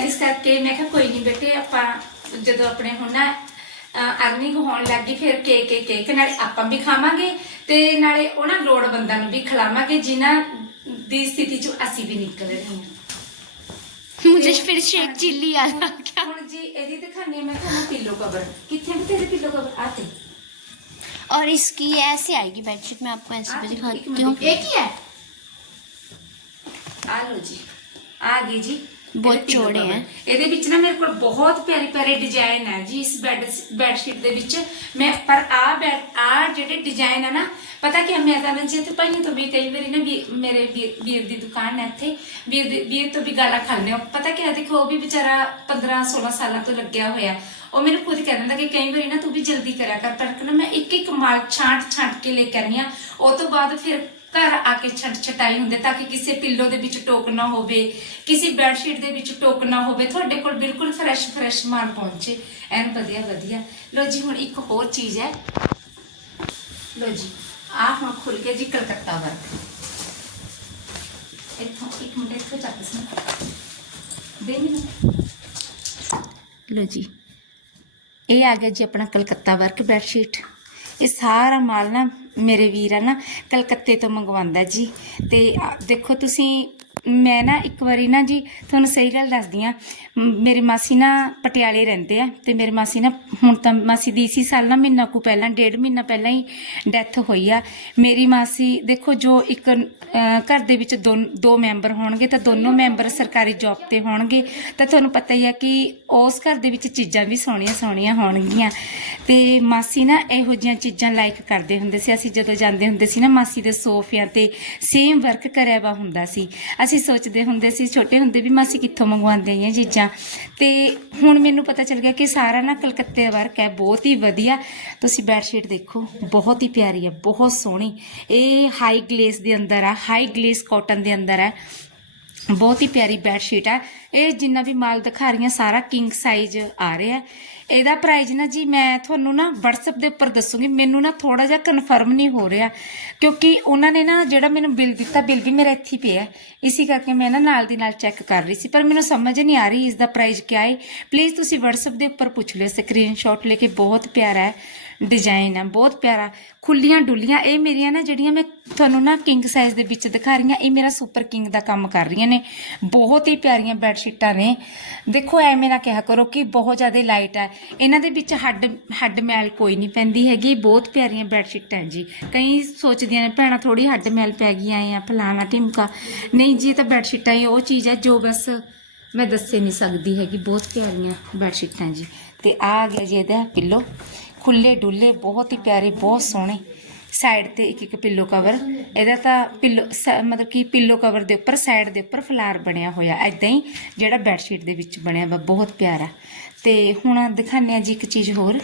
ਇਸ ਕਰਕੇ ਮੈਂ ਕਿਹਾ ਕੋਈ ਨਹੀਂ ਬੇਟੇ, ਆਪਾਂ ਜਦੋਂ ਆਪਣੇ ਹੁਣ ਨਾ ਅਰਨਿੰਗ ਹੋਣ ਲੱਗੀ ਫਿਰ ਕੇ ਕੇ ਕੇਕ। ਨਾਲੇ ਆਪਾਂ ਵੀ ਖਾਵਾਂਗੇ ਤੇ ਨਾਲੇ ਉਹਨਾਂ ਲੋੜਵੰਦਾਂ ਨੂੰ ਵੀ ਖਿਲਾਵਾਂਗੇ, ਜਿਨ੍ਹਾਂ ਦੀ ਸਥਿਤੀ ਚੋਂ ਅਸੀਂ ਵੀ ਨਿਕਲ ਰਹੇ ਹਾਂ। मुझे फिर शेक चिल्ली आ गया ਹੁਣ ਜੀ ਇਹਦੀ ਦਿਖਾਣੀ ਮੈਂ ਤੁਹਾਨੂੰ ਪਿੱਲੋ ਕਵਰ ਕਿੱਥੇ ਵੀ ਤੇਰੇ ਪਿੱਲੋ ਕਵਰ ਆਤੇ और इसकी ये ऐसे आएगी बेडशीट मैं आपको ऐसे भी एक दिखाती मिनट, हूँ एक ही है ਆ ਲਓ ਜੀ ਆ ਗਈ ਜੀ ਬਹੁਤ ਚੌੜੇ। ਹੈ। ਇਹਦੇ ਵਿੱਚ ਨਾ ਮੇਰੇ ਕੋਲ ਬਹੁਤ ਪਿਆਰੇ ਪਿਆਰੇ ਡਿਜ਼ਾਈਨ ਹੈ ਜੀ ਇਸ ਬੈੱਡ ਬੈੱਡਸ਼ੀਟ ਦੇ ਵਿੱਚ। ਮੈਂ ਪਰ ਆ ਬੈਡ ਆ ਜਿਹੜੇ ਡਿਜ਼ਾਈਨ ਹੈ ਨਾ ਪਤਾ ਕਿ ਮੈਂ ਤਾਂ ਜੀ ਤੇ ਪਾਈਆਂ ਤੋਂ ਵੀ ਕਈ ਵਾਰੀ ਨਾ ਵੀ ਮੇਰੇ ਵੀਰ ਦੀ ਦੁਕਾਨ ਹੈ ਇੱਥੇ। ਵੀਰ ਦੀ ਵੀਰ ਤੋਂ ਵੀ ਗਾਲਾਂ ਖਾਂਦੇ ਹੋ ਪਤਾ ਕਿ ਦੇਖੋ ਉਹ ਵੀ ਵਿਚਾਰਾ 15 16 ਸਾਲਾਂ ਤੋਂ ਲੱਗਿਆ ਹੋਇਆ। ਉਹ ਮੈਨੂੰ ਖੁਦ ਕਹਿ ਦਿੰਦਾ ਕਿ ਕਈ ਵਾਰੀ ਨਾ ਤੂੰ ਵੀ ਜਲਦੀ ਕਰਿਆ ਕਰ। ਪਰ ਨਾ ਮੈਂ ਇੱਕ ਇੱਕ ਮਾਲ ਛਾਂਟ ਛਾਂਟ ਕੇ ਲੈ ਕੇ ਆਉਂਦੀ ਹਾਂ ਉਹ ਤੋਂ ਬਾਅਦ ਫਿਰ ਘਰ ਆ ਕੇ ਛੱਡ ਛਟਾਈ ਹੁੰਦੇ ਤਾਂ ਕਿ ਕਿਸੇ ਪਿੱਲੋ ਦੇ ਵਿੱਚ ਟੋਕ ਨਾ ਹੋਵੇ, ਕਿਸੇ ਬੈੱਡਸ਼ੀਟ ਦੇ ਵਿੱਚ ਟੋਕ ਨਾ ਹੋਵੇ, ਤੁਹਾਡੇ ਕੋਲ ਬਿਲਕੁਲ ਫਰੈਸ਼ ਫਰੈਸ਼ ਮਾਲ ਪਹੁੰਚੇ। ਐਨ ਵਧੀਆ ਵਧੀਆ। ਲੋ ਜੀ, ਹੁਣ ਇੱਕ ਹੋਰ ਚੀਜ਼ ਹੈ। ਲੋ ਜੀ, ਆਹ ਹੁਣ ਖੁੱਲ ਕੇ ਜੀ ਕਲਕੱਤਾ ਵਰਕ ਇੱਥੋਂ ਇੱਕ ਮਿੰਟ, ਇੱਥੋਂ ਚੱਕ ਸੀ ਦੇ ਮੈਨੂੰ। ਲੋ ਜੀ, ਇਹ ਆ ਗਿਆ ਜੀ ਆਪਣਾ ਕਲਕੱਤਾ ਵਰਕ ਬੈੱਡਸ਼ੀਟ ਇਹ ਸਾਰਾ ਮਾਲ ਨਾ ਮੇਰੇ ਵੀਰ ਆ ਨਾ ਕਲਕੱਤੇ ਤੋਂ ਮੰਗਵਾਉਂਦਾ ਜੀ। ਤੇ ਦੇਖੋ ਤੁਸੀਂ ਮੈਂ ਨਾ ਇੱਕ ਵਾਰੀ ਨਾ ਜੀ ਤੁਹਾਨੂੰ ਸਹੀ ਗੱਲ ਦੱਸਦੀ ਆ ਮੇਰੀ ਮਾਸੀ ਨਾ ਪਟਿਆਲੇ ਰਹਿੰਦੇ ਆ ਤੇ ਮੇਰੇ ਮਾਸੀ ਨਾ ਹੁਣ ਤਾਂ ਮਾਸੀ ਦੀ ਇਸੀ ਸਾਲ ਨਾ ਮਹੀਨਾ ਕੁ ਪਹਿਲਾਂ, ਡੇਢ ਮਹੀਨਾ ਪਹਿਲਾਂ ਹੀ ਡੈਥ ਹੋਈ ਆ। ਮੇਰੀ ਮਾਸੀ ਦੇਖੋ ਜੋ ਇੱਕ ਘਰ ਦੇ ਵਿੱਚ ਦੋ ਦੋ ਮੈਂਬਰ ਹੋਣਗੇ ਤਾਂ ਦੋਨੋਂ ਮੈਂਬਰ ਸਰਕਾਰੀ ਜੌਬ ਤੇ ਹੋਣਗੇ। ਤਾਂ ਤੁਹਾਨੂੰ ਪਤਾ ਹੀ ਆ ਕਿ ਉਸ ਘਰ ਦੇ ਵਿੱਚ ਚੀਜ਼ਾਂ ਵੀ ਸੋਹਣੀਆਂ ਸੋਹਣੀਆਂ ਹੋਣਗੀਆਂ। ਤੇ ਮਾਸੀ ਨਾ ਇਹੋ ਜਿਹੀਆਂ ਚੀਜ਼ਾਂ ਲਾਈਕ ਕਰਦੇ ਹੁੰਦੇ ਸੀ। ਅਸੀਂ ਜਦੋਂ ਜਾਂਦੇ ਹੁੰਦੇ ਸੀ ਨਾ ਮਾਸੀ ਦੇ ਸੋਫਿਆਂ ਤੇ ਸੇਮ ਵਰਕ ਕਰਿਆ ਵਾ ਹੁੰਦਾ ਸੀ। ਅਸੀਂ ਸੋਚਦੇ ਹੁੰਦੇ ਸੀ, ਛੋਟੇ ਹੁੰਦੇ ਵੀ ਮਾਸੀ ਕਿੱਥੋਂ ਮੰਗਵਾਉਂਦੇ ਆਈਆਂ ਚੀਜ਼ਾਂ। ਤੇ ਹੁਣ ਮੈਨੂੰ ਪਤਾ ਚੱਲ ਗਿਆ ਕਿ ਸਾਰਾ ਨਾ ਕਲਕੱਤੇ ਵਰਕ ਹੈ, ਬਹੁਤ ਹੀ ਵਧੀਆ। ਤੁਸੀਂ ਬੈੱਡਸ਼ੀਟ ਦੇਖੋ, ਬਹੁਤ ਹੀ ਪਿਆਰੀ ਹੈ, ਬਹੁਤ ਸੋਹਣੀ। ਇਹ ਹਾਈ ਗਲੇਸ ਦੇ ਅੰਦਰ ਆ ਹਾਈ ਗਲੇਸ ਕਾਟਨ ਦੇ ਅੰਦਰ ਹੈ। ਬਹੁਤ ਹੀ ਪਿਆਰੀ ਬੈੱਡ ਸ਼ੀਟ ਹੈ ਇਹ ਜਿੰਨਾ ਵੀ ਮਾਲ ਦਿਖਾ ਰਹੀਆਂ, ਸਾਰਾ ਕਿੰਗ ਸਾਈਜ਼ ਆ ਰਿਹਾ। ਇਹਦਾ ਪ੍ਰਾਈਜ਼ ਨਾ ਜੀ ਮੈਂ ਤੁਹਾਨੂੰ ਨਾ WhatsApp ਦੇ ਉੱਪਰ ਦੱਸੂਗੀ, ਮੈਨੂੰ ਨਾ ਥੋੜਾ ਜਿਹਾ ਕਨਫਰਮ ਨਹੀਂ ਹੋ ਰਿਹਾ, ਕਿਉਂਕਿ ਉਹਨਾਂ ਨੇ ਨਾ ਜਿਹੜਾ ਮੈਨੂੰ ਬਿੱਲ ਦਿੱਤਾ ਬਿੱਲ ਵੀ ਮੇਰਾ ਇੱਥੇ ਹੀ ਪਿਆ ਹੈ। ਇਸੇ ਕਰਕੇ ਮੈਂ ਨਾ ਨਾਲ ਦੀ ਨਾਲ ਚੈੱਕ ਕਰ ਰਹੀ ਸੀ, ਪਰ ਮੈਨੂੰ ਸਮਝ ਨਹੀਂ ਆ ਰਹੀ ਇਸ ਦਾ ਪ੍ਰਾਈਸ ਕੀ ਹੈ ਪਲੀਜ਼ ਤੁਸੀਂ WhatsApp ਦੇ ਉੱਪਰ ਪੁੱਛ ਲਿਓ ਸਕਰੀਨਸ਼ਾਟ ਲੈ ਕੇ ਬਹੁਤ ਪਿਆਰਾ ਹੈ ਡਿਜ਼ਾਈਨ ਆ, ਬਹੁਤ ਪਿਆਰਾ। ਖੁੱਲੀਆਂ ਡੁੱਲੀਆਂ, ਇਹ ਮੇਰੀਆਂ ਨਾ ਜਿਹੜੀਆਂ ਮੈਂ ਤੁਹਾਨੂੰ ਨਾ ਕਿੰਗ ਸਾਈਜ਼ ਦੇ ਵਿੱਚ ਦਿਖਾ ਰਹੀਆਂ ਇਹ ਮੇਰਾ ਸੁਪਰ ਕਿੰਗ ਦਾ ਕੰਮ ਕਰ ਰਹੀਆਂ ਨੇ। ਬਹੁਤ ਹੀ ਪਿਆਰੀਆਂ ਬੈੱਡ ਸ਼ੀਟਾਂ ਨੇ। ਦੇਖੋ ਐਵੇਂ ਨਾ ਕਿਹਾ ਕਰੋ ਕਿ ਬਹੁਤ ਜ਼ਿਆਦਾ ਲਾਈਟ ਹੈ ਇਹਨਾਂ ਦੇ ਵਿੱਚ ਹੱਡ ਹੱਡ ਮੈਲ ਕੋਈ ਨਹੀਂ ਪੈਂਦੀ ਹੈਗੀ, ਬਹੁਤ ਪਿਆਰੀਆਂ ਬੈੱਡ ਸ਼ੀਟਾਂ ਜੀ। ਕਈ ਸੋਚਦੀਆਂ ਨੇ, ਭੈਣਾ ਥੋੜੀ ਹੱਡ ਮੈਲ ਪੈ ਗਈਆਂ ਆ, ਫਲਾਣਾ ਢਿਮਕਾ। ਨਹੀਂ ਜੀ, ਇਹ ਤਾਂ ਬੈੱਡ ਸ਼ੀਟਾਂ ਹੀ ਉਹ ਚੀਜ਼ ਹੈ ਜੋ ਬਸ ਮੈਂ ਦੱਸੇ ਨਹੀਂ ਸਕਦੀ ਹੈਗੀ। ਬਹੁਤ ਪਿਆਰੀਆਂ ਬੈੱਡ ਸ਼ੀਟਾਂ ਜੀ। ਤੇ ਆ ਆ ਗਿਆ ਜੀ ਇਹਦਾ ਪਿੱਲੋ ਖੁੱਲੇ ਡੁੱਲੇ ਬਹੁਤ ਹੀ ਪਿਆਰੇ ਬਹੁਤ ਸੋਹਣੇ। ਸਾਈਡ ਤੇ ਇੱਕ ਇੱਕ ਪਿੱਲੋ ਕਵਰ ਇਹਦਾ ਤਾਂ ਪਿੱਲੋ ਮਤਲਬ ਕਿ ਪਿੱਲੋ ਕਵਰ ਦੇ ਉੱਪਰ ਸਾਈਡ ਦੇ ਉੱਪਰ ਫਲਾਰ ਬਣਿਆ ਹੋਇਆ। ਐਦਾਂ ਹੀ ਜਿਹੜਾ ਬੈੱਡ ਸ਼ੀਟ ਦੇ ਵਿੱਚ ਬਣਿਆ ਵਾ ਬਹੁਤ ਪਿਆਰਾ। ਤੇ ਹੁਣ ਦਿਖਾਣੇ ਆ ਜੀ ਇੱਕ ਚੀਜ਼ ਹੋਰ।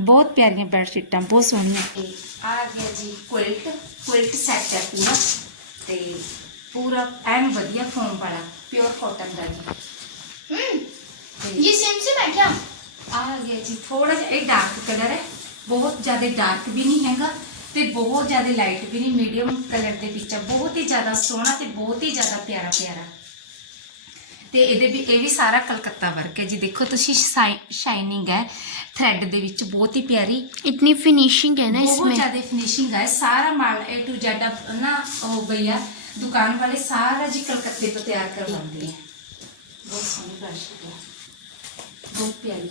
ਬਹੁਤ ਪਿਆਰੀਆਂ ਬੈੱਡ ਸ਼ੀਟਾਂ ਬਹੁਤ ਸੋਹਣੀਆਂ। ਆ ਗਿਆ ਜੀ ਕੁਇਲਟ ਕੁਇਲਟ ਸੈਟ ਹੈ ਪੂਰਾ। ਤੇ ਪੂਰਾ ਐਨ ਵਧੀਆ ਫੋਮ ਵਾਲਾ ਪਿਓਰ ਕਾਟਨ ਦਾ ਜੀ। ਹੂੰ। ਇਹ ਸੇਮ ਸੇ ਮੈਂ ਕਿਹਾ। ਆ ਗਿਆ ਜੀ ਥੋੜਾ ਜਿਹਾ ਇਹ ਡਾਰਕ ਕਲਰ ਹੈ। ਬਹੁਤ ਜ਼ਿਆਦਾ ਡਾਰਕ ਵੀ ਨਹੀਂ ਹੈਗਾ ਤੇ ਬਹੁਤ ਜ਼ਿਆਦਾ ਲਾਈਟ ਵੀ ਨਹੀਂ ਮੀਡੀਅਮ ਕਲਰ ਦੇ ਵਿੱਚ ਬਹੁਤ ਹੀ ਜ਼ਿਆਦਾ ਸੋਹਣਾ ਤੇ ਬਹੁਤ ਹੀ ਜ਼ਿਆਦਾ ਪਿਆਰਾ ਪਿਆਰਾ। ਤੇ ਇਹਦੇ ਵੀ ਇਹ ਵੀ ਸਾਰਾ ਕਲਕੱਤਾ ਵਰਕ ਹੈ ਜੀ। ਦੇਖੋ ਤੁਸੀਂ ਸ਼ਾਈਨਿੰਗ ਹੈ। ਥ੍ਰੈਡ ਦੇ ਵਿੱਚ ਬਹੁਤ ਹੀ ਪਿਆਰੀ। ਇਤਨੀ ਫਿਨਿਸ਼ਿੰਗ ਹੈ ਨਾ ਇਸ ਵਿੱਚ ਬਹੁਤ ਜ਼ਿਆਦਾ ਫਿਨਿਸ਼ਿੰਗ ਹੈ। ਸਾਰਾ ਮਾਲ A to Z ਨਾ ਹੋ ਗਈ ਆ। ਦੁਕਾਨ ਵਾਲੇ ਸਾਰਾ ਜੀ ਕਲਕੱਤੇ ਤੋਂ ਤਿਆਰ ਕਰਵਾਉਂਦੇ ਆ। ਬਹੁਤ ਸੋਹਣੀ ਬਰਸ਼ ਹੈ। ਬਹੁਤ ਪਿਆਰੀ।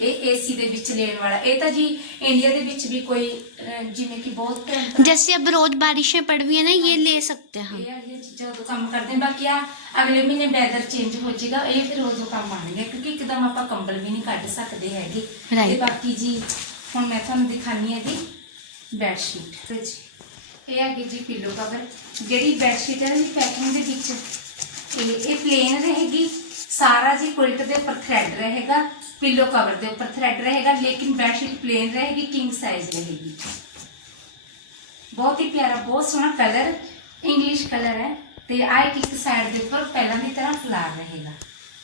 ਇਹ ਏਸੀ ਦੇ ਵਿੱਚ ਲੈਣ ਵਾਲਾ ਇਹ ਤਾਂ ਜੀ ਇੰਡੀਆ ਦੇ ਵਿੱਚ ਵੀ ਕੋਈ ਅਹ, ਜਿਵੇਂ ਕਿ ਬਹੁਤ ਭੈਣ ਭਰਾ जैसे अब रोज बारिशें पड़ रही है ना ये ले सकते हैं हम ਇਹ ਵਾਲੀਆਂ ਚੀਜ਼ਾਂ ਉਦੋਂ ਕੰਮ ਕਰਦੇ ਹਾਂ। ਬਾਕੀ ਆ ਅਗਲੇ ਮਹੀਨੇ ਵੈਦਰ ਚੇਂਜ ਹੋ ਜਾਏਗਾ ਇਹ ਫਿਰ ਉਦੋਂ ਕੰਮ ਆਣਗੇ ਕਿਉਂਕਿ ਇੱਕਦਮ ਆਪਾਂ ਕੰਬਲ ਵੀ ਨਹੀਂ ਕੱਢ ਸਕਦੇ ਹੈਗੇ Right. ਤੇ ਬਾਕੀ ਜੀ ਹੁਣ ਮੈਂ ਤੁਹਾਨੂੰ ਦਿਖਾਣੀ ਹੈ ਦੀ ਬੈੱਡ ਸ਼ੀਟ ਤੇ ਜੀ ਇਹ ਆ ਗਈ ਜੀ ਪਿੱਲੋ ਕਵਰ ਜਿਹੜੀ ਬੈੱਡ ਸ਼ੀਟ ਹੈ ਜੀ ਪੈਕਿੰਗ ਦੇ ਵਿੱਚ ਇਹ ਇਹ ਪਲੇਨ ਰਹੇਗੀ ਸਾਰਾ ਜੀ ਕੁਇਲਟ ਦੇ ਉੱਪਰ ਥ੍ਰੈਡ ਰਹੇਗਾ ਪਿੱਲੋ ਕਵਰ ਦੇ ਉੱਪਰ ਥ੍ਰੈਡ ਰਹੇਗਾ ਲੇਕਿਨ ਬੈੱਡ ਸ਼ੀਟ ਪਲੇਨ ਰਹੇਗੀ ਕਿੰਗ ਸਾਈਜ਼ ਰਹੇਗੀ ਬਹੁਤ ਹੀ ਪਿਆਰਾ ਬਹੁਤ ਸੋਹਣਾ ਕਲਰ ਇੰਗਲਿਸ਼ ਕਲਰ ਹੈ ਤੇ ਆ ਇੱਕ ਇੱਕ ਸਾਈਡ ਦੇ ਉੱਪਰ ਪਹਿਲਾਂ ਦੀ ਤਰ੍ਹਾਂ ਫਲਾਰ ਰਹੇਗਾ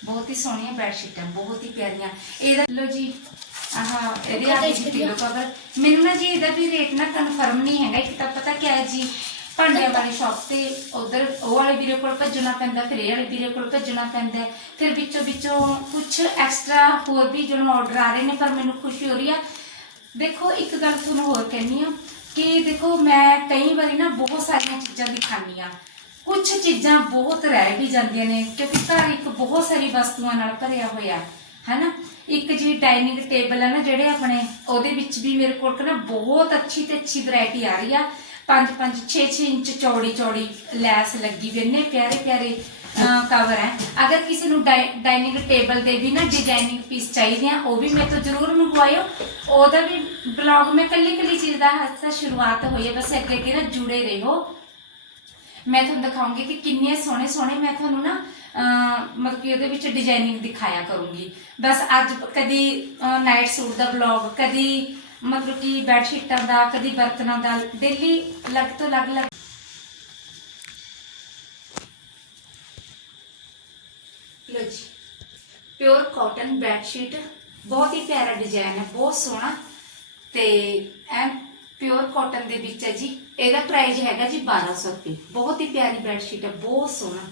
ਬਹੁਤ ਹੀ ਸੋਹਣੀਆਂ ਬੈੱਡ ਸ਼ੀਟਾਂ ਬਹੁਤ ਹੀ ਪਿਆਰੀਆਂ ਇਹਦਾ ਲੋ ਜੀ ਆਹ ਇਹਦੇ ਆ ਜੀ ਪਿੱਲੋ ਕਵਰ ਮੈਨੂੰ ਨਾ ਜੀ ਇਹਦਾ ਵੀ ਰੇਟ ਨਾ ਕਨਫਰਮ ਨਹੀਂ ਹੈਗਾ ਇੱਕ ਤਾਂ ਪਤਾ ਕਿਆ ਹੈ ਜੀ ਭਾਂਡਿਆਂ ਵਾਲੀ ਸ਼ਾਪ ਤੇ ਉਧਰ ਉਹ ਵਾਲੇ ਵੀਰੇ ਕੋਲ ਭੱਜਣਾ ਪੈਂਦਾ, ਫਿਰ ਇਹ ਵਾਲੇ ਵੀਰੇ ਕੋਲ ਭੱਜਣਾ ਪੈਂਦਾ ਫਿਰ ਵਿੱਚੋਂ ਵਿੱਚੋਂ ਕੁਝ ਐਕਸਟਰਾ ਹੋਰ ਵੀ ਜਦੋਂ ਆਰਡਰ ਆ ਰਹੇ ਨੇ, ਪਰ ਮੈਨੂੰ ਖੁਸ਼ੀ ਹੋ ਰਹੀ ਆ। ਦੇਖੋ, ਇੱਕ ਗੱਲ ਤੁਹਾਨੂੰ ਹੋਰ ਕਹਿਣੀ ਆ ਕਿ ਦੇਖੋ, ਮੈਂ ਕਈ ਵਾਰੀ ਨਾ ਬਹੁਤ ਸਾਰੀਆਂ ਚੀਜ਼ਾਂ ਦਿਖਾਉਂਦੀ ਆ ਕੁਝ ਚੀਜ਼ਾਂ ਬਹੁਤ ਰਹਿ ਵੀ ਜਾਂਦੀਆਂ ਨੇ, ਕਿਉਂਕਿ ਘਰ ਇੱਕ ਬਹੁਤ ਸਾਰੀ ਵਸਤੂਆਂ ਨਾਲ ਭਰਿਆ ਹੋਇਆ, ਹੈਨਾ? ਇੱਕ ਜੀ ਡਾਈਨਿੰਗ ਟੇਬਲ ਹੈ ਨਾ, ਜਿਹੜੇ ਆਪਣੇ, ਉਹਦੇ ਵਿੱਚ ਵੀ ਮੇਰੇ ਕੋਲ ਨਾ ਬਹੁਤ ਅੱਛੀ ਤੇ ਅੱਛੀ ਵੈਰਾਈਟੀ ਆ ਰਹੀ ਆ। 5 5 6 6 ਇੰਚ ਚੌੜੀ ਚੌੜੀ ਲੈਸ ਲੱਗੀ ਵੀ ਇੰਨੇ ਪਿਆਰੇ ਪਿਆਰੇ ਕਵਰ ਹੈ। ਅਗਰ ਕਿਸੇ ਨੂੰ ਡਾਈਨਿੰਗ ਟੇਬਲ ਦੇ ਵੀ ਨਾ ਡਿਜ਼ਾਈਨਿੰਗ ਪੀਸ ਚਾਹੀਦੇ ਆ, ਉਹ ਵੀ ਮੇਰੇ ਤੋਂ ਜ਼ਰੂਰ ਮੰਗਵਾਇਓ। ਉਹਦਾ ਵੀ ਬਲੌਗ ਮੈਂ ਕੱਲੀ ਕੱਲੀ ਚੀਜ਼ ਦਾ ਹੱਥ ਸ਼ੁਰੂਆਤ ਹੋਈ ਹੈ, ਬਸ ਅੱਗੇ ਅੱਗੇ ਨਾ ਜੁੜੇ ਰਹੋ। ਮੈਂ ਤੁਹਾਨੂੰ ਦਿਖਾਉਂਗੀ ਕਿ ਕਿੰਨੇ ਸੋਹਣੇ ਸੋਹਣੇ ਮੈਂ ਤੁਹਾਨੂੰ ਨਾ ਮਤਲਬ ਕਿ ਉਹਦੇ ਵਿੱਚ ਡਿਜ਼ਾਈਨਿੰਗ ਦਿਖਾਇਆ ਕਰੂੰਗੀ। ਬਸ ਅੱਜ ਕਦੀ ਨਾਈਟ ਸੂਟ ਦਾ ਬਲੌਗ ਕਦੀ ਮਤਲਬ ਕਿ ਬੈੱਡ ਸ਼ੀਟਾਂ ਦਾ, ਕਦੀ ਬਰਤਨਾਂ ਦਾ ਡੇਲੀ ਅਲੱਗ ਤੋਂ ਅਲੱਗ ਅਲੱਗ। ਲੋ ਜੀ ਪਿਓਰ ਕਾਟਨ ਬੈੱਡ ਸ਼ੀਟ ਬਹੁਤ ਹੀ ਪਿਆਰਾ ਡਿਜ਼ਾਈਨ ਹੈ, ਬਹੁਤ ਸੋਹਣਾ। ਤੇ ਐ ਪਿਓਰ ਕਾਟਨ ਦੇ ਵਿੱਚ ਹੈ ਜੀ, ਇਹਦਾ ਪ੍ਰਾਈਸ ਹੈਗਾ ਜੀ 1200 ਰੁਪਏ। ਬਹੁਤ ਹੀ ਪਿਆਰੀ ਬੈੱਡ ਸ਼ੀਟ ਹੈ, ਬਹੁਤ ਸੋਹਣਾ।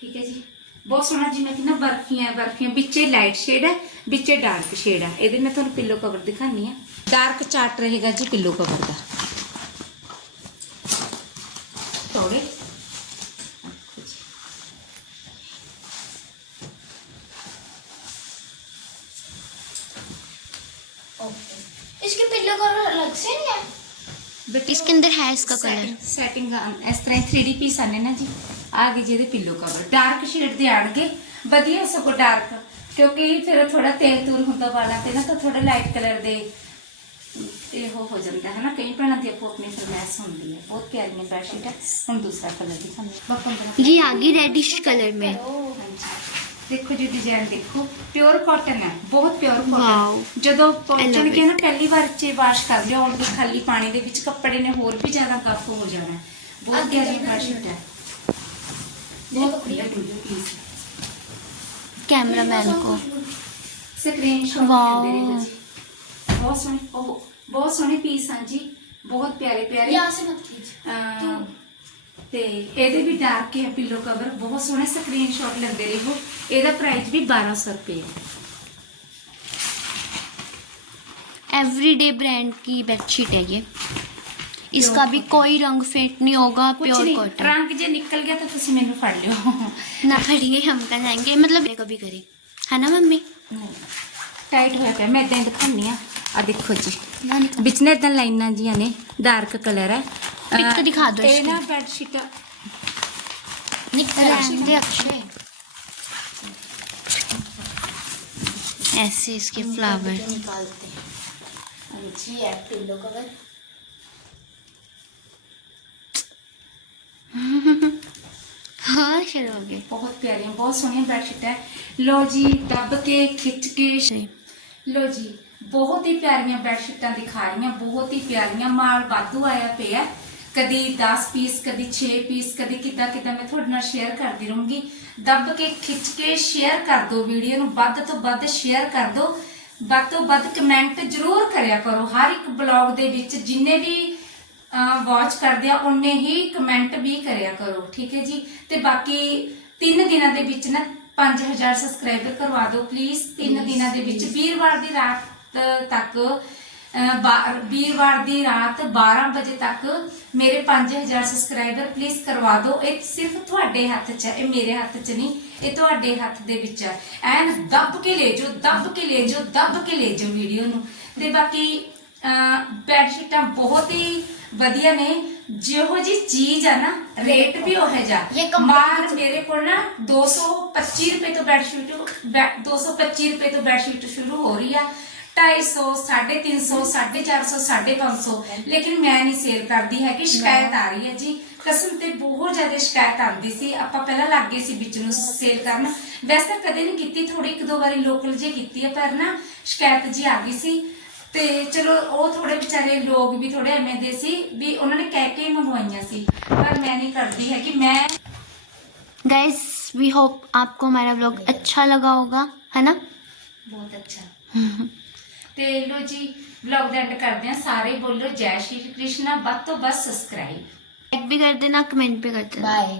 ਠੀਕ ਹੈ ਜੀ, ਬਹੁਤ ਸੋਹਣਾ ਜੀ ਮੈਂ ਕਿਹਾ ਬਰਫੀਆਂ ਬਰਫੀਆਂ, ਵਿੱਚੇ ਲਾਈਟ ਸ਼ੇਡ ਹੈ, ਵਿੱਚੇ ਡਾਰਕ ਸ਼ੇਡ ਹੈ। ਇਹਦੇ ਮੈਂ ਤੁਹਾਨੂੰ ਪਿੱਲੋ ਕਵਰ ਦਿਖਾਨੀ ਆ ਡਾਰਕ ਚਾਰਟ ਰਹੇਗਾ ਜੀ ਪਿੱਲੋ ਕਵਰ ਦਾ ਥੋੜੇ ओके इसके पिल्लो कलर अलग से नहीं है इसके अंदर है इसका कलर ਸੈਟਿੰਗ ਇਸ ਤਰ੍ਹਾਂ 3D ਪੀਸ ਆਨੇ ਨਾ ਜੀ ਆ ਗਈ ਜਿਹਦੇ ਪਿੱਲੋ ਕਵਰ ਡਾਰਕ ਸ਼ੇਡ ਦੇ ਆਣਗੇ ਵਧੀਆ ਸਗੋਂ ਡਾਰਕ ਕਿਉਂਕਿ ਫਿਰ ਥੋੜਾ ਤੇਲ ਤੂਰ ਹੁੰਦਾ ਵਾਲਾਂ ਤੇ ਨਾ ਤਾਂ ਥੋੜਾ ਲਾਈਟ ਕਲਰ ਦੇ ਇਹ ਹੋ ਹੋ ਜਾਂਦਾ ਹੈ ਨਾ ਕਈ ਭੈਣਾਂ ਦੀ ਆਪੋ ਆਪਣੀ ਫਰਮੈਸ਼ ਹੁੰਦੀ ਹੈ ਬਹੁਤ ਪਿਆਰੀਆਂ ਬੈਡਸ਼ੀਟ ਹੈ ਹੁਣ ਦੂਸਰਾ ਕਲਰ ਦਿਖਾਉਂਦੇ ਬਾਪਨ ਦਾ ये आ गई रेडिश कलर में ਦੇਖੋ ਜੀ ਡਿਜ਼ਾਈਨ ਦੇਖੋ ਪਿਓਰ ਕਾਟਨ ਹੈ ਬਹੁਤ ਪਿਓਰ Wow. ਕਾਟਨ ਜਦੋਂ ਪਹੁੰਚਣਗੇ it. ਨਾ ਪਹਿਲੀ ਵਾਰ ਚ ਵਾਸ਼ ਕਰ ਲਿਓ ਔਰ ਖਾਲੀ ਪਾਣੀ ਦੇ ਵਿੱਚ ਕੱਪੜੇ ਨੇ ਹੋਰ ਵੀ ਜ਼ਿਆਦਾ ਗੱਫ ਹੋ ਜਾਣਾ ਹੈ। ਬਹੁਤ ਅੱਗੇ ਪਿਆਰੀ ਕਰਨਾ ਬੈਡਸ਼ੀਟ ਹੈ देखो ਬਹੁਤ ਵਧੀਆ ਪੀਸ कैमरामैन को ਸਕਰੀਨਸ਼ਾਟ Wow. ਲੈਂਦੇ ਰਹੋ ਜੀ ਬਹੁਤ ਸੋਹਣੇ ਉਹ ਬਹੁਤ ਸੋਹਣੇ ਪੀਸ ਹਨ ਜੀ ਬਹੁਤ ਪਿਆਰੇ ਪਿਆਰੇ यहाँ से मत कीजिए ਅਮ, ਤੇ ਇਹਦੇ ਵੀ ਡਾਰਕ ਹੈ ਪਿੱਲੋ ਕਵਰ ਬਹੁਤ ਸੋਹਣੇ ਸਕਰੀਨਸ਼ਾਟ ਲੈਂਦੇ ਰਹੋ ਇਹਦਾ ਪ੍ਰਾਈਸ ਵੀ 1200 ਰੁਪਏ ਹੈ एवरीडे ब्रांड की बेडशीट है ये इसका भी कोई रंग फेंट नहीं होगा ਕੁਝ प्योर ਨਹੀਂ कॉटन ਰੰਗ ਜੇ ਨਿਕਲ ਗਿਆ ਤਾਂ ਤੁਸੀਂ ਮੈਨੂੰ ਫੜ ਲਿਓ [LAUGHS] ना खड़िए हम कर जाएंगे मतलब ये कभी करें है ना मम्मी ਟਾਈਟ ਹੋਇਆ ਪਿਆ ਮੈਂ ਇਦਾਂ ਦਿਖਾਉਂਦੀ ਆ ਆ ਦੇਖੋ ਜੀ ਵਿੱਚ ਨੇ ਤਾਂ ਲਾਈਨਾਂ ਜੀਆਂ ਨੇ ਡਾਰਕ ਕਲਰ ਹੈ ਪਿਕ ਦਿਖਾ ਦਿਓ ਇਹ ਨਾ ਬੈਡ ਸ਼ੀਟ ਨਿਕਲ ਆਂਦੇ ਅਕਸ਼ੇ ऐसे इसके फ्लावर निकालते हैं जी है पिल्लो कवर हाँ शुरू हो गए बहुत प्यारी बहुत सोहनी बेडशीट है लो जी दब के खिंच के लो जी ਬਹੁਤ ਹੀ ਪਿਆਰੀਆਂ ਬੈਡਸ਼ੀਟਾਂ ਦਿਖਾ ਰਹੀਆਂ ਬਹੁਤ ਹੀ ਪਿਆਰੀਆਂ ਮਾਲ ਵਾਧੂ ਆਇਆ ਪਿਆ। ਕਦੀ 10 ਪੀਸ ਕਦੀ 6 ਪੀਸ ਕਦੀ ਕਿੱਦਾਂ ਕਿੱਦਾਂ ਮੈਂ ਤੁਹਾਡੇ ਨਾਲ ਸ਼ੇਅਰ ਕਰਦੀ ਰਹੂੰਗੀ। ਦੱਬ ਕੇ ਖਿੱਚ ਕੇ ਸ਼ੇਅਰ ਕਰ ਦਿਓ ਵੀਡੀਓ ਨੂੰ ਵੱਧ ਤੋਂ ਵੱਧ ਸ਼ੇਅਰ ਕਰ ਦਿਓ। ਵੱਧ ਤੋਂ ਵੱਧ ਕਮੈਂਟ ਜ਼ਰੂਰ ਕਰਿਆ ਕਰੋ। ਹਰ ਇੱਕ ਬਲੌਗ ਦੇ ਵਿੱਚ ਜਿੰਨੇ ਵੀ ਵਾਚ ਕਰਦੇ ਆ ਉਨੇ ਹੀ ਕਮੈਂਟ ਵੀ ਕਰਿਆ ਕਰੋ ਠੀਕ ਹੈ ਜੀ? ਤੇ ਬਾਕੀ 3 ਦਿਨਾਂ ਦੇ ਵਿੱਚ ਨਾ 5000 ਸਬਸਕ੍ਰਾਈਬਰ ਕਰਵਾ ਦਿਓ ਪਲੀਜ਼ 3 ਦਿਨਾਂ ਦੇ ਵਿੱਚ ਵੀਰਵਾਰ ਦੀ ਰਾਤ ਤੱਕ ਵੀਰਵਾਰ ਦੀ ਰਾਤ 12 ਵਜੇ ਤੱਕ ਮੇਰੇ 5000 ਸਬਸਕ੍ਰਾਈਬਰ ਪਲੀਜ਼ ਕਰਵਾ ਦਿਓ। ਇਹ ਸਿਰਫ ਤੁਹਾਡੇ ਹੱਥ 'ਚ ਹੈ ਇਹ ਮੇਰੇ ਹੱਥ 'ਚ ਨਹੀਂ ਇਹ ਤੁਹਾਡੇ ਹੱਥ ਦੇ ਵਿੱਚ ਹੈ। ਐਨ ਦੱਬ ਕੇ ਲੈ ਜਾਓ ਦੱਬ ਕੇ ਲੈ ਜਾਓ ਦੱਬ ਕੇ ਲੈ ਜਾਓ ਵੀਡੀਓ ਨੂੰ। ਤੇ ਬਾਕੀ ਬੈੱਡ ਸ਼ੀਟਾਂ ਬਹੁਤ ਹੀ ਵਧੀਆ ਨੇ। ਜਿਹੋ ਜੀ ਚੀਜ਼ ਆ ਨਾ ਰੇਟ ਵੀ ਉਹ ਹੈ ਜਾ ਮਾਰ ਮੇਰੇ ਕੋਲ ਨਾ 225 ਰੁਪਏ ਤੋਂ ਬੈੱਡ ਸ਼ੀਟ 225 ਰੁਪਏ ਤੋਂ ਬੈੱਡ ਸ਼ੀਟ ਸ਼ੁਰੂ ਹੋ ਰਹੀ ਆ। 250 350 450 550 ਲੇਕਿਨ ਮੈਂ ਨਹੀਂ ਸੇਲ ਕਰਦੀ ਹੈ ਕਿ ਸ਼ਿਕਾਇਤ ਆ ਰਹੀ ਹੈ ਜੀ ਕਸਮ ਤੇ ਬਹੁਤ ਜ਼ਿਆਦਾ ਸ਼ਿਕਾਇਤ ਆਉਂਦੀ ਸੀ ਆਪਾਂ ਪਹਿਲਾਂ ਲੱਗ ਗਏ ਸੀ ਵਿੱਚ ਨੂੰ ਸੇਲ ਕਰਨ ਵੈਸੇ ਤਾਂ ਕਦੇ ਨਹੀਂ ਕੀਤੀ ਥੋੜੀ ਇੱਕ ਦੋ ਵਾਰੀ ਲੋਕਲ ਜੇ ਕੀਤੀ ਹੈ ਪਰ ਨਾ ਸ਼ਿਕਾਇਤ ਜੀ ਆ ਗਈ ਸੀ ਤੇ ਚਲੋ ਉਹ ਥੋੜੇ ਵਿਚਾਰੇ ਲੋਕ ਵੀ ਥੋੜੇ ਐਵੇਂ ਦੇ ਸੀ ਵੀ ਉਹਨਾਂ ਨੇ ਕਹਿ ਕੇ ਹੀ ਮੰਗਵਾਈਆਂ ਸੀ ਪਰ ਮੈਂ ਨਹੀਂ ਕਰਦੀ ਹੈ ਕਿ ਮੈਂ गाइस वी होप आपको हमारा व्लॉग अच्छा लगा होगा है ना ਬਹੁਤ ਅੱਛਾ ਤੇ ਲੋ ਜੀ ਵਲੌਗ ਦਾ ਐਂਡ ਕਰਦੇ ਆ ਸਾਰੇ ਬੋਲੋ ਜੈ ਸ਼੍ਰੀ ਕ੍ਰਿਸ਼ਨ ਵੱਧ ਤੋਂ ਵੱਧ ਸਬਸਕ੍ਰਾਈਬ लाइक भी कर देना कमेंट भी कर देना बाय